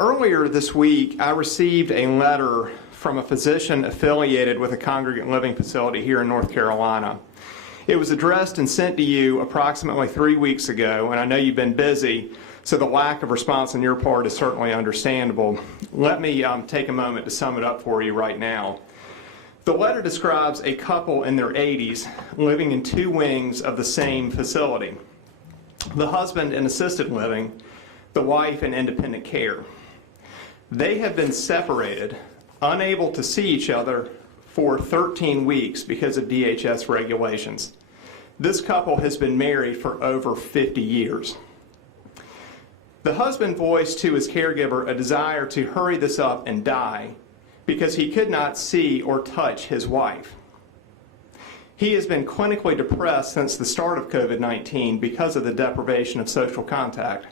Earlier this week, I received a letter from a physician affiliated with a congregate living facility here in North Carolina. It was addressed and sent to you approximately 3 weeks ago, and I know you've been busy, so the lack of response on your part is certainly understandable. Let me take a moment to sum it up for you right now. The letter describes a couple in their 80s living in 2 wings of the same facility. The husband in assisted living, the wife in independent care. They have been separated, unable to see each other for 13 weeks because of DHS regulations. This couple has been married for over 50 years. The husband voiced to his caregiver a desire to hurry this up and die because he could not see or touch his wife. He has been clinically depressed since the start of COVID-19 because of the deprivation of social contact.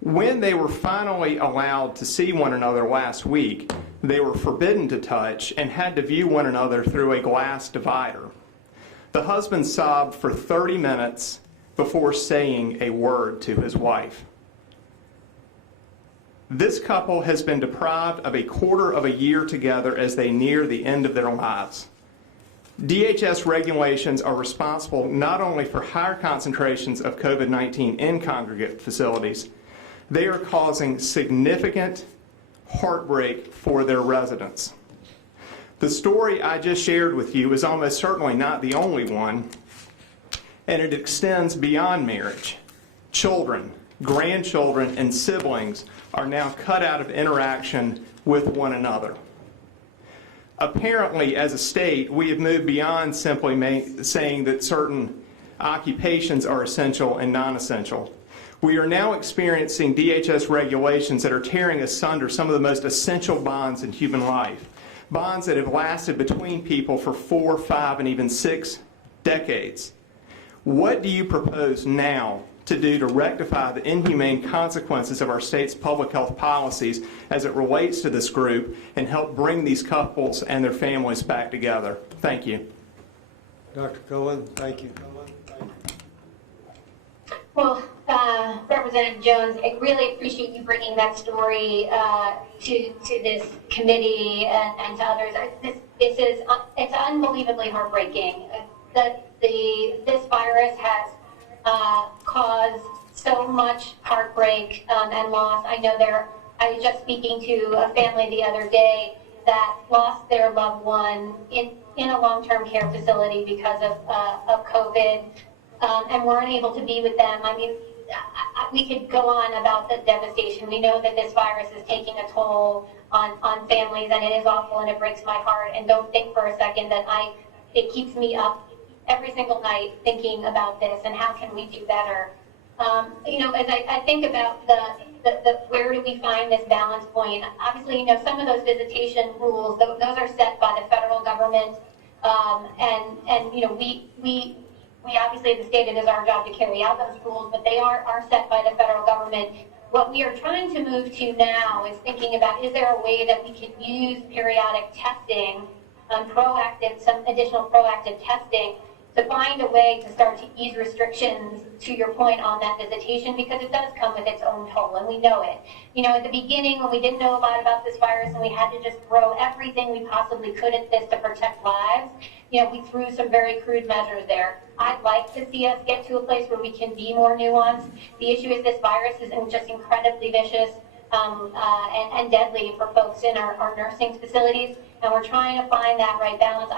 When they were finally allowed to see one another last week, they were forbidden to touch and had to view one another through a glass divider. The husband sobbed for 30 minutes before saying a word to his wife. This couple has been deprived of a quarter of a year together as they near the end of their lives. DHS regulations are responsible not only for higher concentrations of COVID-19 in congregate facilities, they are causing significant heartbreak for their residents. The story I just shared with you is almost certainly not the only one, and it extends beyond marriage. Children, grandchildren, and siblings are now cut out of interaction with one another. Apparently, as a state, we have moved beyond simply saying that certain occupations are essential and non-essential. We are now experiencing DHS regulations that are tearing asunder some of the most essential bonds in human life, bonds that have lasted between people for 4, 5, and even 6 decades. What do you propose now to do to rectify the inhumane consequences of our state's public health policies as it relates to this group and help bring these couples and their families back together? Thank you. Dr. Cohen, thank you. Well, Representative Jones, I really appreciate you bringing that story to this committee and to others. It's unbelievably heartbreaking. This virus has caused so much heartbreak and loss. I was just speaking to a family the other day that lost their loved one in a long-term care facility because of COVID. And weren't able to be with them. I mean, we could go on about the devastation. We know that this virus is taking a toll on families, and it is awful, and it breaks my heart. And don't think for a second that it keeps me up every single night thinking about this and how can we do better. As I think about the where do we find this balance point? Obviously, some of those visitation rules, those are set by the federal government, we obviously, the state, it is our job to carry out those rules, but they are set by the federal government. What we are trying to move to now is thinking about, is there a way that we can use periodic testing, some additional proactive testing, to find a way to start to ease restrictions, to your point on that visitation, because it does come with its own toll, and we know it. At the beginning, when we didn't know a lot about this virus and we had to just throw everything we possibly could at this to protect lives, we threw some very crude measures there. I'd like to see us get to a place where we can be more nuanced. The issue is this virus is just incredibly vicious and deadly for folks in our nursing facilities, and we're trying to find that right balance.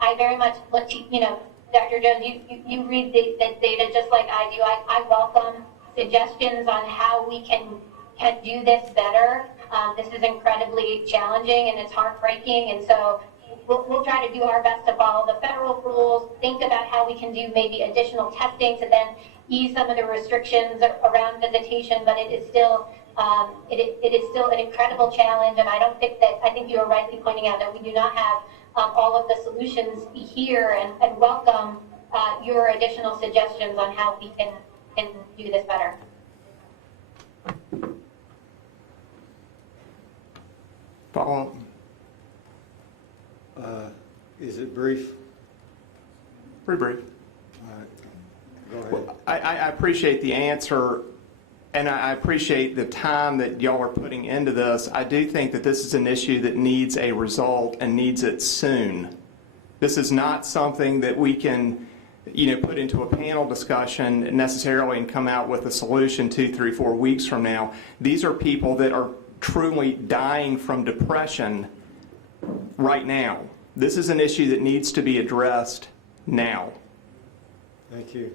I very much look to, Dr. Jones, you read the data just like I do. I welcome suggestions on how we can do this better. This is incredibly challenging and it's heartbreaking, and so we'll try to do our best to follow the federal rules, think about how we can do maybe additional testing to then ease some of the restrictions around visitation, but it is still an incredible challenge, and I think you are rightly pointing out that we do not have all of the solutions here, and welcome your additional suggestions on how we can do this better. Follow-up. Is it brief? Pretty brief. All right. Go ahead. Well, I appreciate the answer, And I appreciate the time that y'all are putting into this. I do think that this is an issue that needs a result and needs it soon. This is not something that we can, put into a panel discussion necessarily and come out with a solution 2, 3, 4 weeks from now. These are people that are truly dying from depression right now. This is an issue that needs to be addressed now. Thank you.